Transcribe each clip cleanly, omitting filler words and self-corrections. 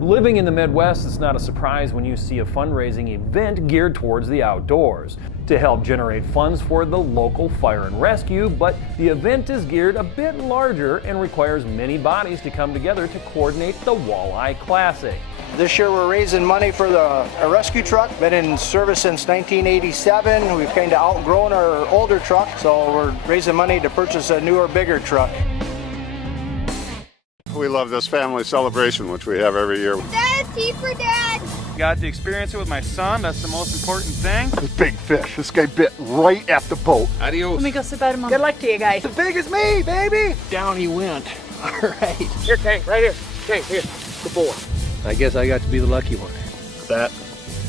Living in the Midwest, it's not a surprise when you see a fundraising event geared towards the outdoors to help generate funds for the local fire and rescue, but the event is geared a bit larger and requires many bodies to come together to coordinate the Walleye Classic. This year we're raising money for a rescue truck. Been in service since 1987. We've kind of outgrown our older truck, so we're raising money to purchase a newer, bigger truck. We love this family celebration, which we have every year. Dad, tea for Dad! Got to experience it with my son. That's the most important thing. This big fish. This guy bit right at the boat. Adios. Let me go sit by Mom. Good luck to you guys. As big as me, baby! Down he went. All right. Here, Tank, right here. Tank, here. Good boy. I guess I got to be the lucky one. That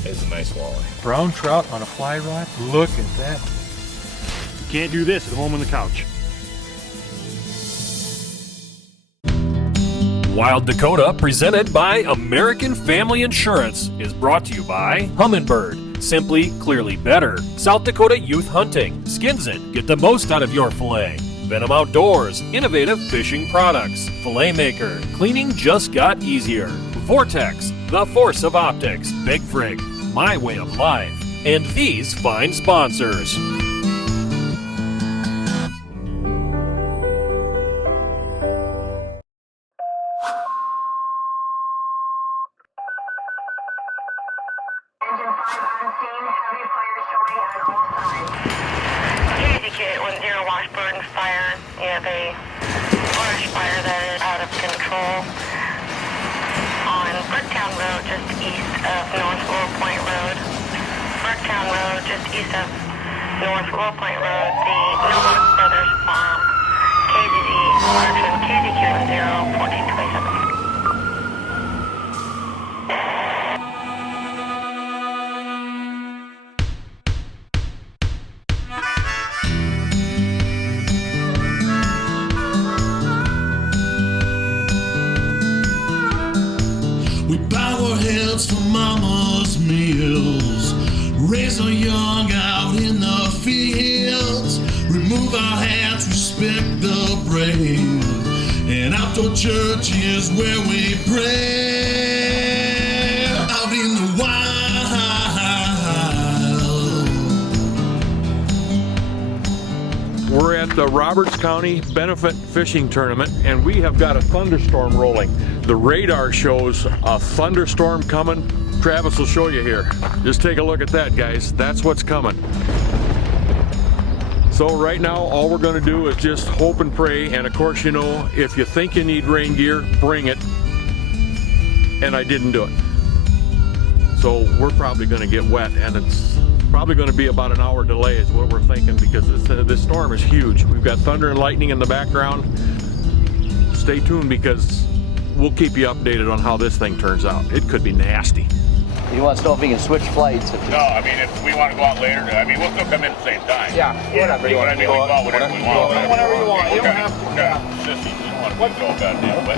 is a nice walleye. Brown trout on a fly rod. Look at that. You can't do this at home on the couch. Wild Dakota, presented by American Family Insurance, is brought to you by Humminbird, simply, clearly better. South Dakota Youth Hunting, skins it, get the most out of your filet. Venom Outdoors, innovative fishing products. Filet Maker, cleaning just got easier. Vortex, the force of optics. Big Frig, my way of life. And these fine sponsors. Washburn fire. You have a forest fire that is out of control on Burketown Road, just east of North Willow Point Road. Burketown Road, just east of North Willow Point Road, the North Brothers Farm, KZZ, Clarkson, KZQ 01427. We bow our heads for mama's meals, raise our young out in the fields, remove our hats, respect the brave, and outdoor church is where we pray, out in the wild. We're at the Roberts County Benefit Fishing Tournament, and we have got a thunderstorm rolling. The radar shows a thunderstorm coming. Travis will show you here. Just take a look at that, guys. That's what's coming. So right now, all we're going to do is just hope and pray. And of course, you know, if you think you need rain gear, bring it. And I didn't do it. So we're probably going to get wet, and it's probably going to be about an hour delay is what we're thinking, because this storm is huge. We've got thunder and lightning in the background. Stay tuned, because we'll keep you updated on how this thing turns out. It could be nasty. He wants to know if he can switch flights. No, I mean, if we want to go out later, I mean, we'll still come in at the same time. Yeah, whatever you want. I mean, we can go out whenever we want. Whenever you want. You don't have to. Sissies, you don't want to be so goddamn wet.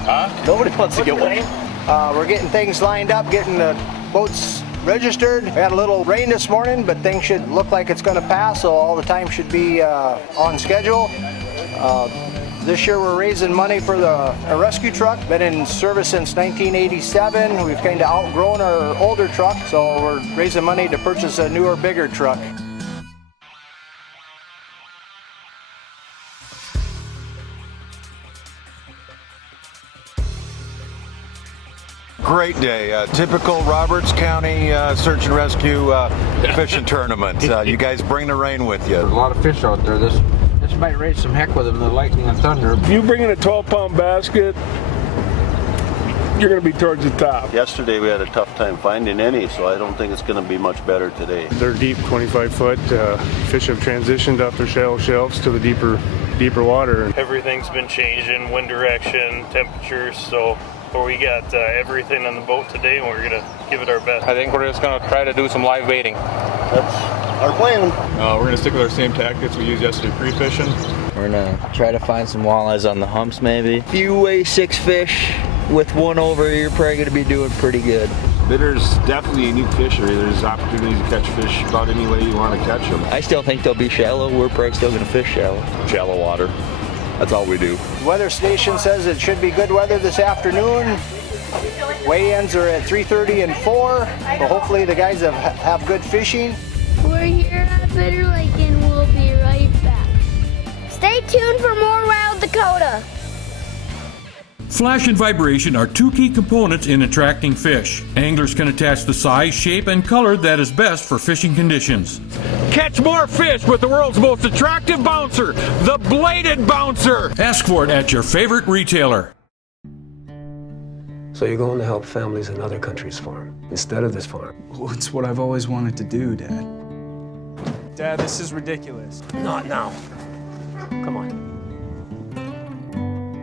Huh? Nobody wants to get wet. We're getting things lined up, getting the boats registered. We had a little rain this morning, but things should look like it's going to pass, so all the time should be on schedule. This year we're raising money for a rescue truck. Been in service since 1987. We've kind of outgrown our older truck, so we're raising money to purchase a newer, bigger truck. Great day. Typical Roberts County search and rescue fishing tournament. You guys bring the rain with you. There's a lot of fish out there. This might raise some heck with them, the lightning and thunder. If you bring in a 12-pound basket, you're going to be towards the top. Yesterday we had a tough time finding any, so I don't think it's going to be much better today. They're deep, 25 foot. Fish have transitioned off their shallow shelves to the deeper water. Everything's been changing, wind direction, temperatures, so we got everything on the boat today, and we're going to give it our best. I think we're just going to try to do some live baiting. That's our plan. We're going to stick with our same tactics we used yesterday pre-fishing. We're going to try to find some walleyes on the humps maybe. If you weigh 6 fish with one over, you're probably going to be doing pretty good. Bitter's definitely a unique fishery. There's opportunities to catch fish about any way you want to catch them. I still think they'll be shallow. We're probably still going to fish shallow. Shallow water. That's all we do. The weather station says it should be good weather this afternoon. Weigh-ins are at 3:30 and 4, so hopefully the guys have good fishing. We're here at Bitter Lake and we'll be right back. Stay tuned for more Wild Dakota. Flash and vibration are two key components in attracting fish. Anglers can attach the size, shape, and color that is best for fishing conditions. Catch more fish with the world's most attractive bouncer, the Bladed Bouncer. Ask for it at your favorite retailer. So you're going to help families in other countries farm instead of this farm? Well, it's what I've always wanted to do, Dad. Dad, this is ridiculous. Not now. Come on.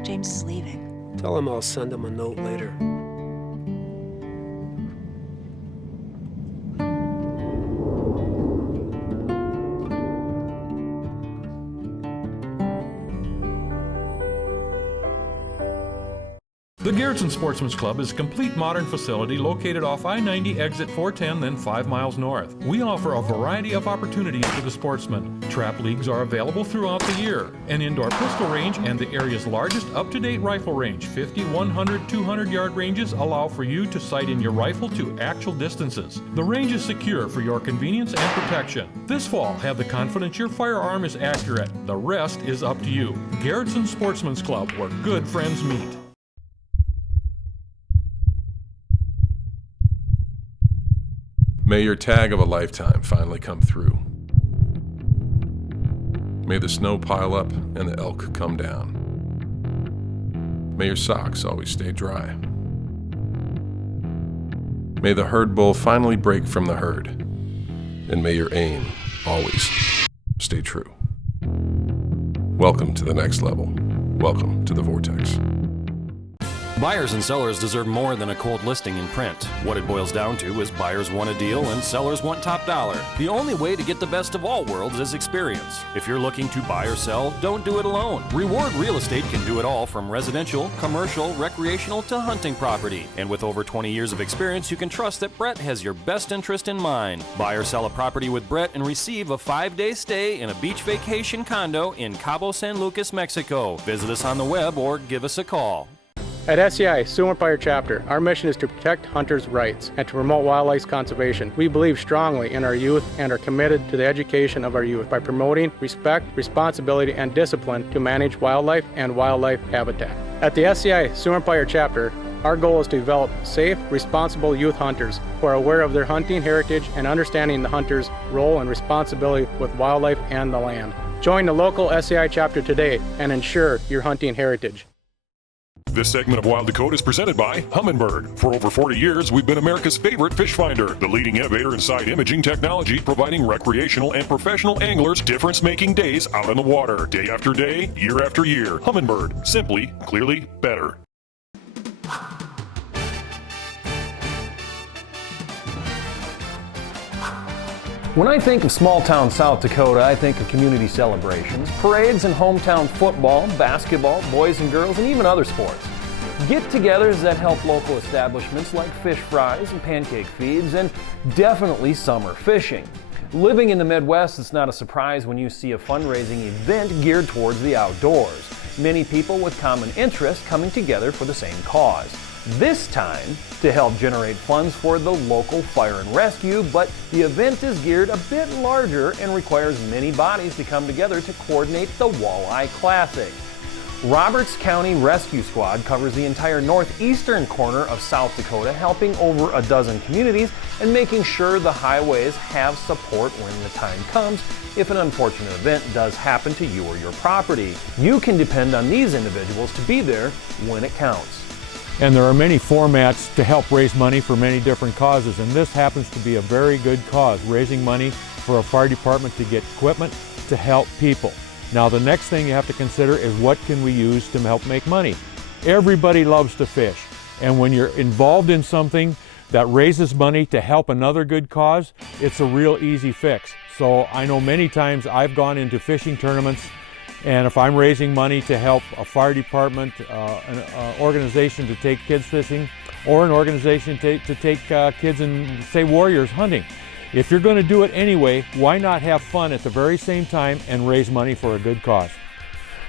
James is leaving. Tell him I'll send him a note later. The Garrettson Sportsman's Club is a complete modern facility located off I-90 exit 410, then 5 miles north. We offer a variety of opportunities for the sportsman. Trap leagues are available throughout the year. An indoor pistol range and the area's largest up-to-date rifle range, 50, 100, 200-yard ranges allow for you to sight in your rifle to actual distances. The range is secure for your convenience and protection. This fall, have the confidence your firearm is accurate. The rest is up to you. Garrettson Sportsman's Club, where good friends meet. May your tag of a lifetime finally come through. May the snow pile up and the elk come down. May your socks always stay dry. May the herd bull finally break from the herd. And may your aim always stay true. Welcome to the next level. Welcome to the Vortex. Buyers and sellers deserve more than a cold listing in print. What it boils down to is buyers want a deal and sellers want top dollar. The only way to get the best of all worlds is experience. If you're looking to buy or sell, don't do it alone. Reward Real Estate can do it all, from residential, commercial, recreational to hunting property. And with over 20 years of experience, you can trust that Brett has your best interest in mind. Buy or sell a property with Brett and receive a 5-day stay in a beach vacation condo in Cabo San Lucas, Mexico. Visit us on the web or give us a call. At SCI, Sioux Empire Chapter, our mission is to protect hunters' rights and to promote wildlife conservation. We believe strongly in our youth and are committed to the education of our youth by promoting respect, responsibility, and discipline to manage wildlife and wildlife habitat. At the SCI Sioux Empire Chapter, our goal is to develop safe, responsible youth hunters who are aware of their hunting heritage and understanding the hunter's role and responsibility with wildlife and the land. Join the local SCI chapter today and ensure your hunting heritage. This segment of Wild Dakota is presented by Humminbird. For over 40 years, we've been America's favorite fish finder, the leading innovator in side imaging technology, providing recreational and professional anglers difference-making days out on the water, day after day, year after year. Humminbird, simply, clearly better. When I think of small-town South Dakota, I think of community celebrations, parades, and hometown football, basketball, boys and girls, and even other sports. Get-togethers that help local establishments like fish fries and pancake feeds, and definitely summer fishing. Living in the Midwest, it's not a surprise when you see a fundraising event geared towards the outdoors. Many people with common interests coming together for the same cause. This time, to help generate funds for the local fire and rescue, but the event is geared a bit larger and requires many bodies to come together to coordinate the Walleye Classic. Roberts County Rescue Squad covers the entire northeastern corner of South Dakota, helping over a dozen communities and making sure the highways have support when the time comes if an unfortunate event does happen to you or your property. You can depend on these individuals to be there when it counts. And there are many formats to help raise money for many different causes, and this happens to be a very good cause, raising money for a fire department to get equipment to help people. Now the next thing you have to consider is what can we use to help make money. Everybody loves to fish, and when you're involved in something that raises money to help another good cause, it's a real easy fix. So I know many times I've gone into fishing tournaments, and if I'm raising money to help a fire department, an organization to take kids fishing, or an organization to take kids and, say, warriors hunting, if you're going to do it anyway, why not have fun at the very same time and raise money for a good cause?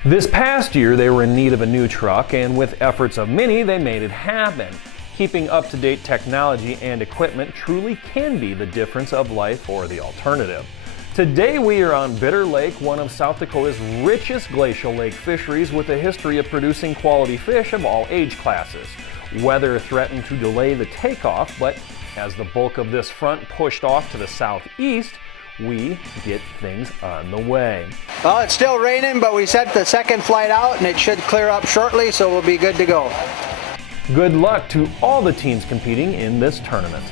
This past year, they were in need of a new truck, and with efforts of many, they made it happen. Keeping up-to-date technology and equipment truly can be the difference of life or the alternative. Today we are on Bitter Lake, one of South Dakota's richest glacial lake fisheries with a history of producing quality fish of all age classes. Weather threatened to delay the takeoff, but as the bulk of this front pushed off to the southeast, we get things on the way. Well, it's still raining, but we sent the second flight out and it should clear up shortly, so we'll be good to go. Good luck to all the teams competing in this tournament.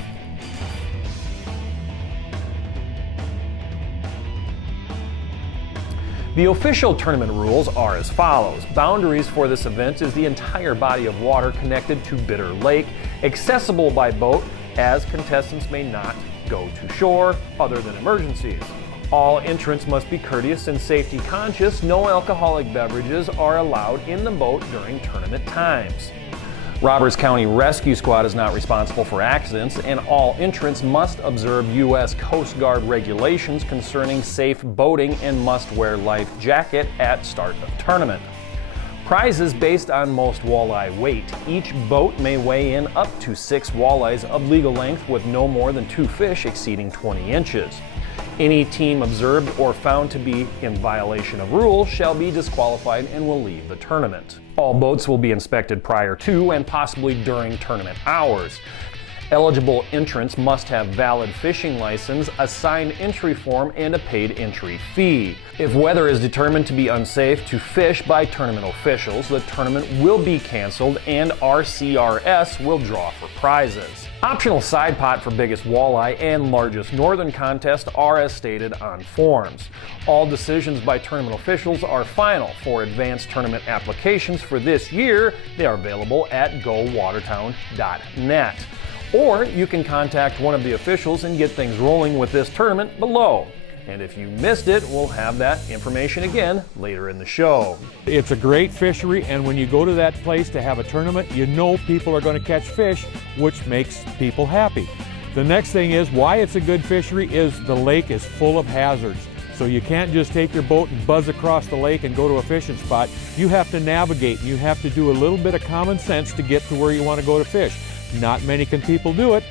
The official tournament rules are as follows. Boundaries for this event is the entire body of water connected to Bitter Lake, accessible by boat, as contestants may not go to shore other than emergencies. All entrants must be courteous and safety conscious. No alcoholic beverages are allowed in the boat during tournament times. Roberts County Rescue Squad is not responsible for accidents, and all entrants must observe U.S. Coast Guard regulations concerning safe boating and must wear life jacket at start of tournament. Prizes based on most walleye weight. Each boat may weigh in up to 6 walleyes of legal length with no more than 2 fish exceeding 20 inches. Any team observed or found to be in violation of rules shall be disqualified and will leave the tournament. All boats will be inspected prior to and possibly during tournament hours. Eligible entrants must have valid fishing license, a signed entry form, and a paid entry fee. If weather is determined to be unsafe to fish by tournament officials, the tournament will be canceled and RCRS will draw for prizes. Optional side pot for biggest walleye and largest northern contest are as stated on forms. All decisions by tournament officials are final. For advanced tournament applications for this year, they are available at gowatertown.net. Or you can contact one of the officials and get things rolling with this tournament below. And if you missed it, we'll have that information again later in the show. It's a great fishery, and when you go to that place to have a tournament, you know people are going to catch fish, which makes people happy. The next thing is why it's a good fishery is the lake is full of hazards. So you can't just take your boat and buzz across the lake and go to a fishing spot. You have to navigate, and you have to do a little bit of common sense to get to where you want to go to fish. Not many people do it.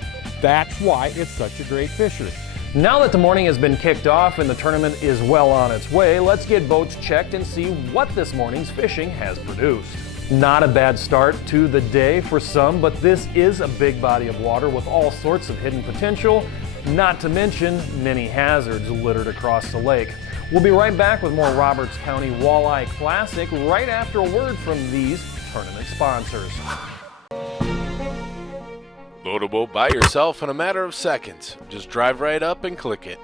That's why it's such a great fishery. Now that the morning has been kicked off and the tournament is well on its way, let's get boats checked and see what this morning's fishing has produced. Not a bad start to the day for some, but this is a big body of water with all sorts of hidden potential, not to mention many hazards littered across the lake. We'll be right back with more Roberts County Walleye Classic right after a word from these tournament sponsors. Load a boat by yourself in a matter of seconds. Just drive right up and click it.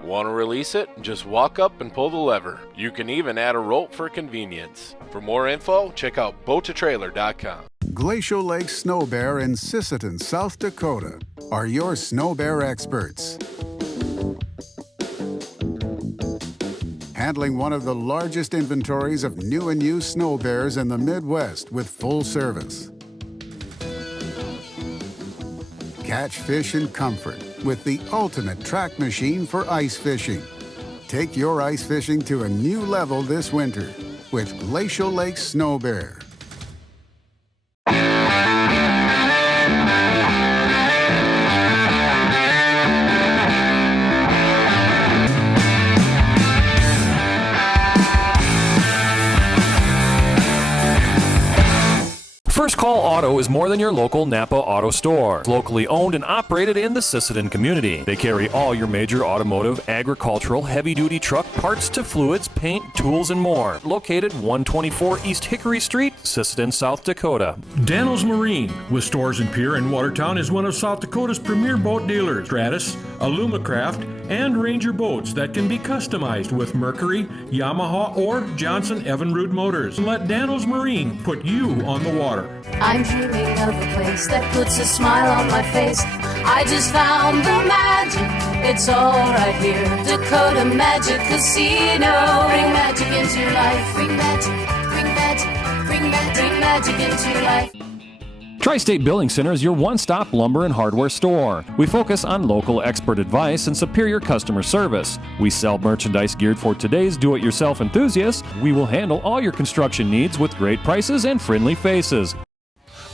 Want to release it? Just walk up and pull the lever. You can even add a rope for convenience. For more info, check out boat2trailer.com. Glacial Lake Snow Bear in Sisseton, South Dakota are your snow bear experts. Handling one of the largest inventories of new and used snow bears in the Midwest with full service. Catch fish in comfort with the ultimate track machine for ice fishing. Take your ice fishing to a new level this winter with Glacial Lake Snow Bear. First Call Auto is more than your local Napa auto store. Locally owned and operated in the Sisseton community. They carry all your major automotive, agricultural, heavy-duty truck parts to fluids, paint, tools, and more. Located 124 East Hickory Street, Sisseton, South Dakota. Daniels Marine, with stores in Pierre and Watertown, is one of South Dakota's premier boat dealers. Stratus, Alumacraft, and Ranger boats that can be customized with Mercury, Yamaha, or Johnson Evinrude motors. Let Daniels Marine put you on the water. I'm dreaming of a place that puts a smile on my face. I just found the magic. It's all right here. Dakota Magic Casino. Bring magic into your life. Bring magic, bring magic, bring magic, bring magic into your life. Tri-State Building Center is your one-stop lumber and hardware store. We focus on local expert advice and superior customer service. We sell merchandise geared for today's do-it-yourself enthusiasts. We will handle all your construction needs with great prices and friendly faces.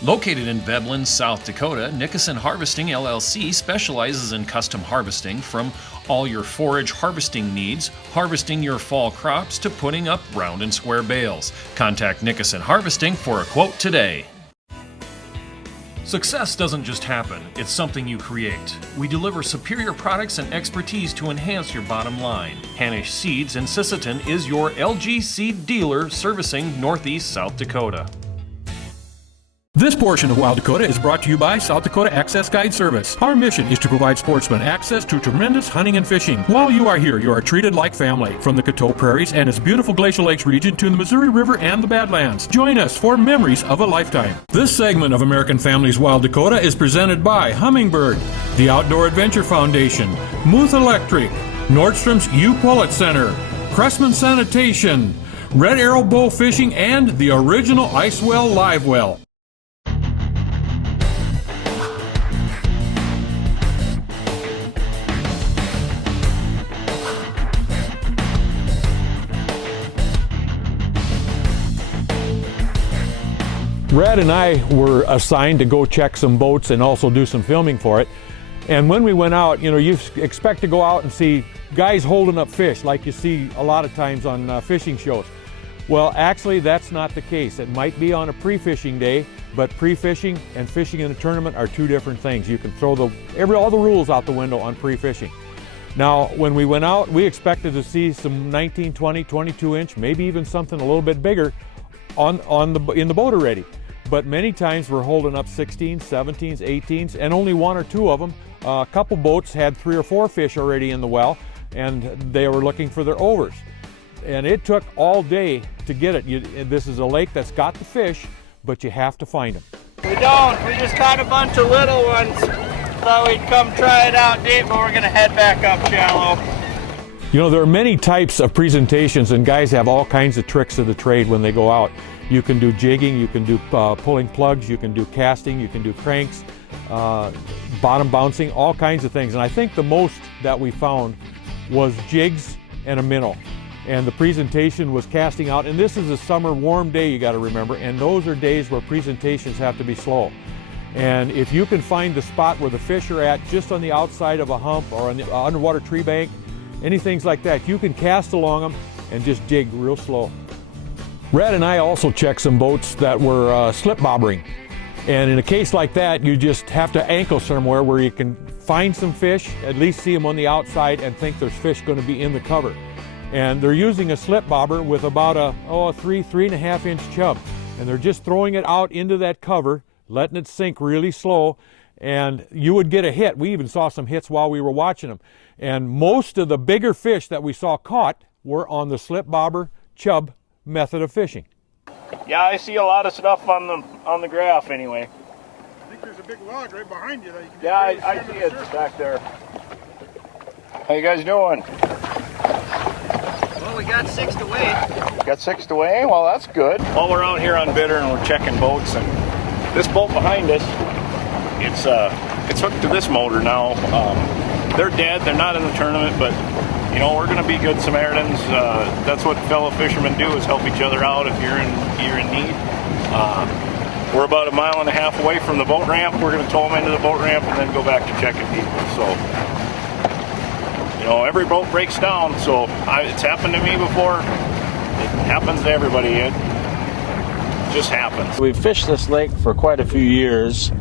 Located in Veblen, South Dakota, Nickerson Harvesting LLC specializes in custom harvesting from all your forage harvesting needs, harvesting your fall crops to putting up round and square bales. Contact Nickerson Harvesting for a quote today. Success doesn't just happen, it's something you create. We deliver superior products and expertise to enhance your bottom line. Hanisch Seeds in Sisseton is your LG seed dealer servicing Northeast South Dakota. This portion of Wild Dakota is brought to you by South Dakota Access Guide Service. Our mission is to provide sportsmen access to tremendous hunting and fishing. While you are here, you are treated like family. From the Coteau Prairies and its beautiful Glacial Lakes region to the Missouri River and the Badlands. Join us for memories of a lifetime. This segment of American Families Wild Dakota is presented by Humminbird, the Outdoor Adventure Foundation, Muth Electric, Nordstrom's U Pullet Center, Cressman Sanitation, Red Arrow Bow Fishing, and the original Icewell Live Well. Red and I were assigned to go check some boats and also do some filming for it. And when we went out, you know, you expect to go out and see guys holding up fish like you see a lot of times on fishing shows. Well, actually that's not the case. It might be on a pre-fishing day, but pre-fishing and fishing in a tournament are two different things. You can throw all the rules out the window on pre-fishing. Now, when we went out, we expected to see some 19, 20, 22 inch, maybe even something a little bit bigger in the boat already. But many times we're holding up 16s, 17s, 18s, and only one or two of them. A couple boats had 3 or 4 fish already in the well, and they were looking for their overs. And it took all day to get it. This is a lake that's got the fish, but you have to find them. We don't. We just caught a bunch of little ones. Thought we'd come try it out deep, but we're going to head back up shallow. You know, there are many types of presentations, and guys have all kinds of tricks of the trade when they go out. You can do jigging, you can do pulling plugs, you can do casting, you can do cranks, bottom bouncing, all kinds of things. And I think the most that we found was jigs and a minnow. And the presentation was casting out, and this is a summer warm day, you got to remember, and those are days where presentations have to be slow. And if you can find the spot where the fish are at, just on the outside of a hump or on the underwater tree bank, anything like that, you can cast along them and just jig real slow. Red and I also checked some boats that were slip bobbering. And in a case like that, you just have to anchor somewhere where you can find some fish, at least see them on the outside and think there's fish going to be in the cover. And they're using a slip bobber with about a 3.5 inch chub. And they're just throwing it out into that cover, letting it sink really slow, and you would get a hit. We even saw some hits while we were watching them. And most of the bigger fish that we saw caught were on the slip bobber chub method of fishing. Yeah, I see a lot of stuff on the graph anyway. I think there's a big log right behind you that you can I see it back there. How you guys doing? Well, we got 6 to weigh. Got 6 to weigh? Well, that's good. Well, we're out here on Bitter and we're checking boats, and this boat behind us, it's hooked to this motor now. They're dead. They're not in the tournament, but you know, we're going to be good Samaritans. That's what fellow fishermen do, is help each other out if you're in need. We're about 1.5 miles away from the boat ramp. We're going to tow them into the boat ramp and then go back to checking people. So, you know, every boat breaks down. So it's happened to me before. It happens to everybody. It just happens. We've fished this lake for quite a few years,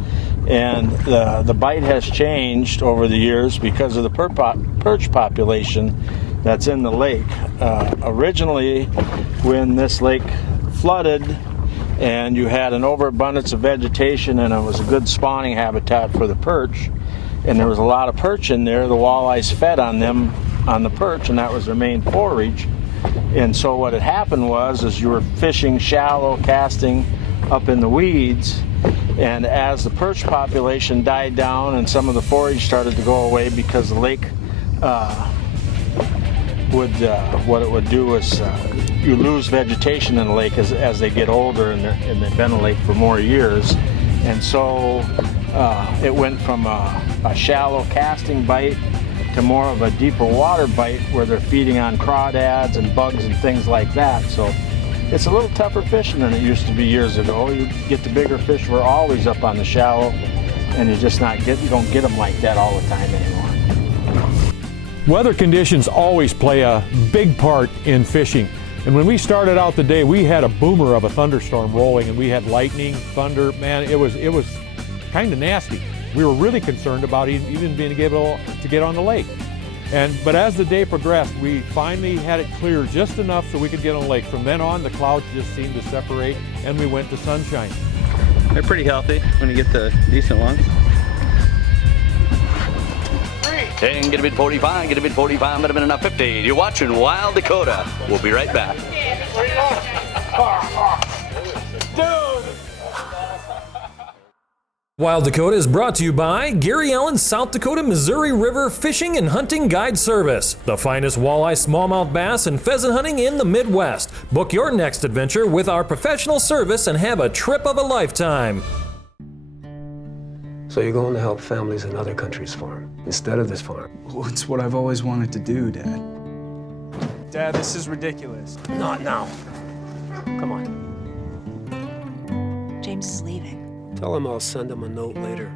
and the bite has changed over the years because of the perch population that's in the lake. Originally, when this lake flooded and you had an overabundance of vegetation and it was a good spawning habitat for the perch, and there was a lot of perch in there, the walleyes fed on them, on the perch, and that was their main forage. And so what had happened was you were fishing shallow, casting up in the weeds, and as the perch population died down and some of the forage started to go away because the lake what it would do is you lose vegetation in the lake as they get older and they've been in the lake for more years. And so it went from a shallow casting bite to more of a deeper water bite where they're feeding on crawdads and bugs and things like that. So it's a little tougher fishing than it used to be years ago. You get the bigger fish, we're always up on the shallow, and you don't get them like that all the time anymore. Weather conditions always play a big part in fishing. And when we started out the day, we had a boomer of a thunderstorm rolling, and we had lightning, thunder. Man, it was kind of nasty. We were really concerned about even being able to get on the lake. But as the day progressed, we finally had it clear just enough so we could get on the lake. From then on, the clouds just seemed to separate, and we went to sunshine. They're pretty healthy when you get the decent ones. 10, get a bid 45, get a bid 45, get a bid enough 50. You're watching Wild Dakota. We'll be right back. Wild Dakota is brought to you by Gary Allen South Dakota Missouri River Fishing and Hunting Guide Service, the finest walleye, smallmouth bass, and pheasant hunting in the Midwest. Book your next adventure with our professional service and have a trip of a lifetime. So you're going to help families in other countries farm instead of this farm. Well, it's what I've always wanted to do, Dad. Dad, this is ridiculous. Not now. Come on. James is leaving. Tell him I'll send him a note later.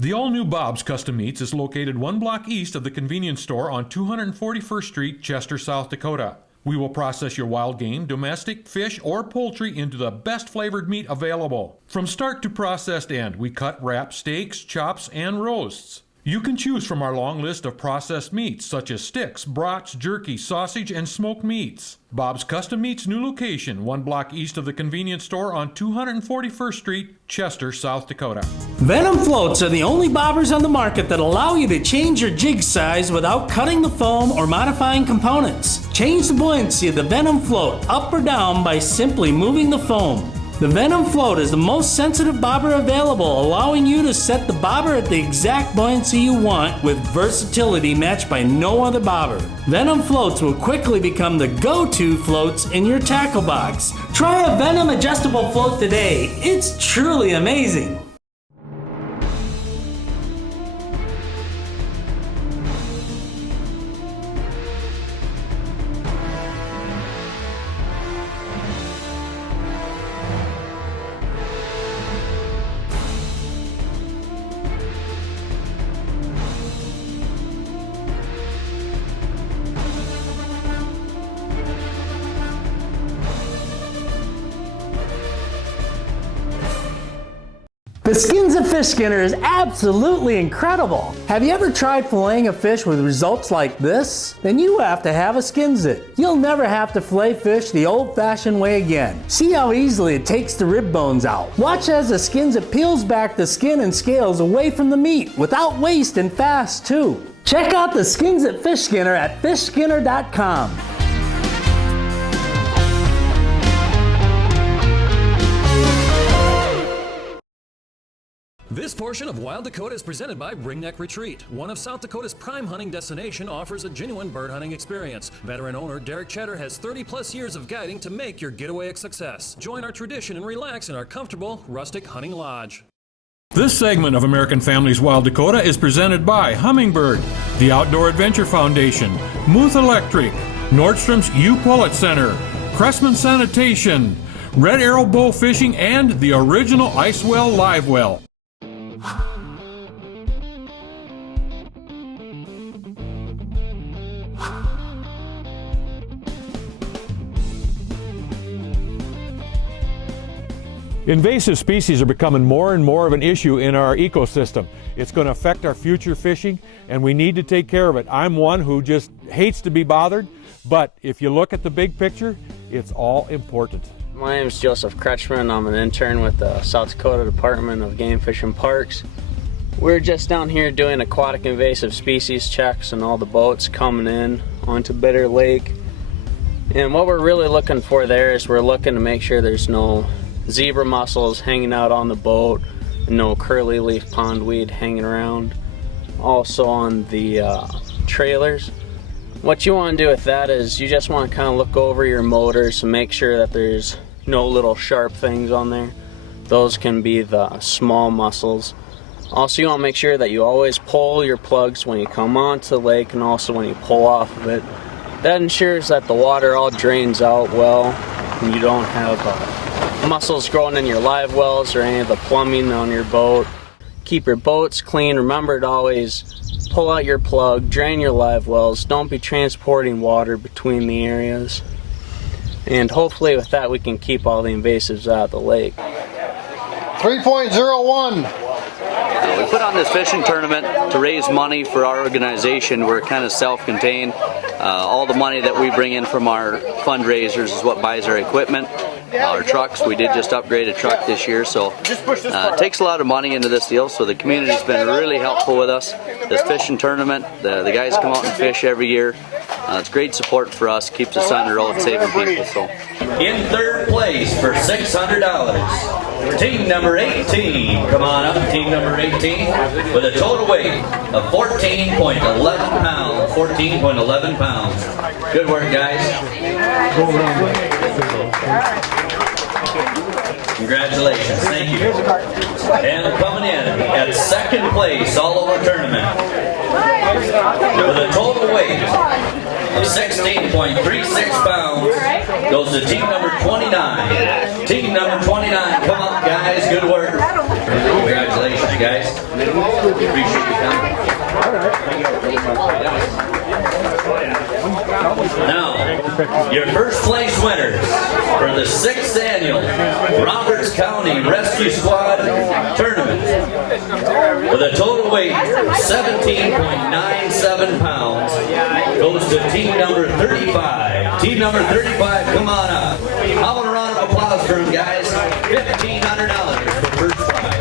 The all-new Bob's Custom Meats is located 1 block east of the convenience store on 241st Street, Chester, South Dakota. We will process your wild game, domestic, fish, or poultry into the best flavored meat available. From start to processed end, we cut, wrap, steaks, chops, and roasts. You can choose from our long list of processed meats such as sticks, brats, jerky, sausage, and smoked meats. Bob's Custom Meats new location, 1 block east of the convenience store on 241st Street, Chester, South Dakota. Venom floats are the only bobbers on the market that allow you to change your jig size without cutting the foam or modifying components. Change the buoyancy of the Venom float up or down by simply moving the foam. The Venom float is the most sensitive bobber available, allowing you to set the bobber at the exact buoyancy you want with versatility matched by no other bobber. Venom floats will quickly become the go-to floats in your tackle box. Try a Venom adjustable float today. It's truly amazing. The Skins of Fish Skinner is absolutely incredible. Have you ever tried filleting a fish with results like this? Then you have to have a Skins It. You'll never have to fillet fish the old-fashioned way again. See how easily it takes the rib bones out. Watch as the Skins It peels back the skin and scales away from the meat without waste and fast too. Check out the Skins It Fish Skinner at fishskinner.com. This portion of Wild Dakota is presented by Ringneck Retreat. One of South Dakota's prime hunting destination offers a genuine bird hunting experience. Veteran owner Derek Cheddar has 30-plus years of guiding to make your getaway a success. Join our tradition and relax in our comfortable, rustic hunting lodge. This segment of American Families Wild Dakota is presented by Humminbird, the Outdoor Adventure Foundation, Muth Electric, Nordstrom's U-Pullet Center, Cressman Sanitation, Red Arrow Bow Fishing, and the original Icewell Live Well. Invasive species are becoming more and more of an issue in our ecosystem. It's going to affect our future fishing, and we need to take care of it. I'm one who just hates to be bothered, but if you look at the big picture, it's all important. My name is Joseph Kretschmann. I'm an intern with the South Dakota Department of Game, Fish, and Parks. We're just down here doing aquatic invasive species checks on all the boats coming in onto Bitter Lake. And what we're really looking for there is we're looking to make sure there's no zebra mussels hanging out on the boat, and no curly leaf pondweed hanging around. Also on the trailers. What you want to do with that is you just want to kind of look over your motors and make sure that there's no little sharp things on there. Those can be the small mussels. Also, you want to make sure that you always pull your plugs when you come onto the lake and also when you pull off of it. That ensures that the water all drains out well and you don't have mussels growing in your live wells or any of the plumbing on your boat. Keep your boats clean. Remember to always pull out your plug, drain your live wells. Don't be transporting water between the areas. And hopefully with that we can keep all the invasives out of the lake. 3.01. We put on this fishing tournament to raise money for our organization. We're kind of self-contained. All the money that we bring in from our fundraisers is what buys our equipment, our trucks. We did just upgrade a truck this year, so it takes a lot of money into this deal. So the community's been really helpful with us. This fishing tournament, the guys come out and fish every year. It's great support for us, keeps us on the road saving people. So, in third place for $600, team number 18. Come on up, team number 18, with a total weight of 14.11 pounds. 14.11 pounds. Good work, guys. Congratulations, thank you. And coming in at second place all over tournament with a total weight of 16.36 pounds goes to team number 29. Team number 29, come on guys, good work. Congratulations guys. Appreciate you coming. Now, your first place winners for the 6th annual Roberts County Rescue Squad Tournament with a total weight of 17.97 pounds goes to team number 35. Team number 35, come on up. I want a round of applause for them, guys. $1,500 for first prize.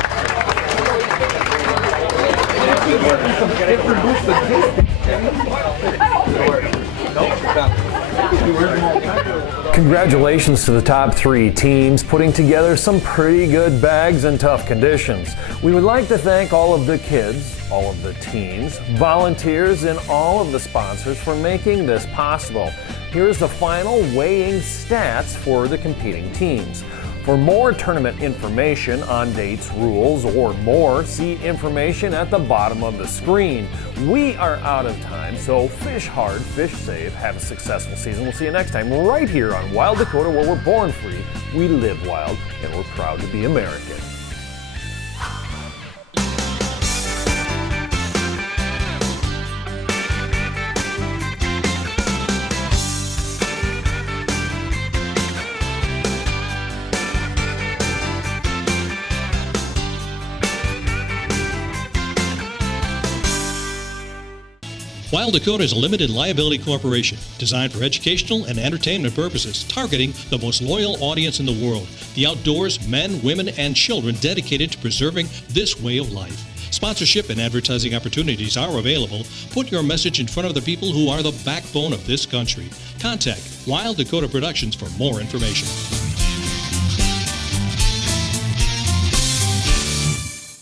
Congratulations to the top 3 teams putting together some pretty good bags in tough conditions. We would like to thank all of the kids, all of the teams, volunteers, and all of the sponsors for making this possible. Here's the final weighing stats for the competing teams. For more tournament information on dates, rules, or more, see information at the bottom of the screen. We are out of time, so fish hard, fish safe, have a successful season. We'll see you next time right here on Wild Dakota, where we're born free, we live wild, and we're proud to be American. Wild Dakota is a limited liability corporation designed for educational and entertainment purposes, targeting the most loyal audience in the world, the outdoors, men, women, and children dedicated to preserving this way of life. Sponsorship and advertising opportunities are available. Put your message in front of the people who are the backbone of this country. Contact Wild Dakota Productions for more information.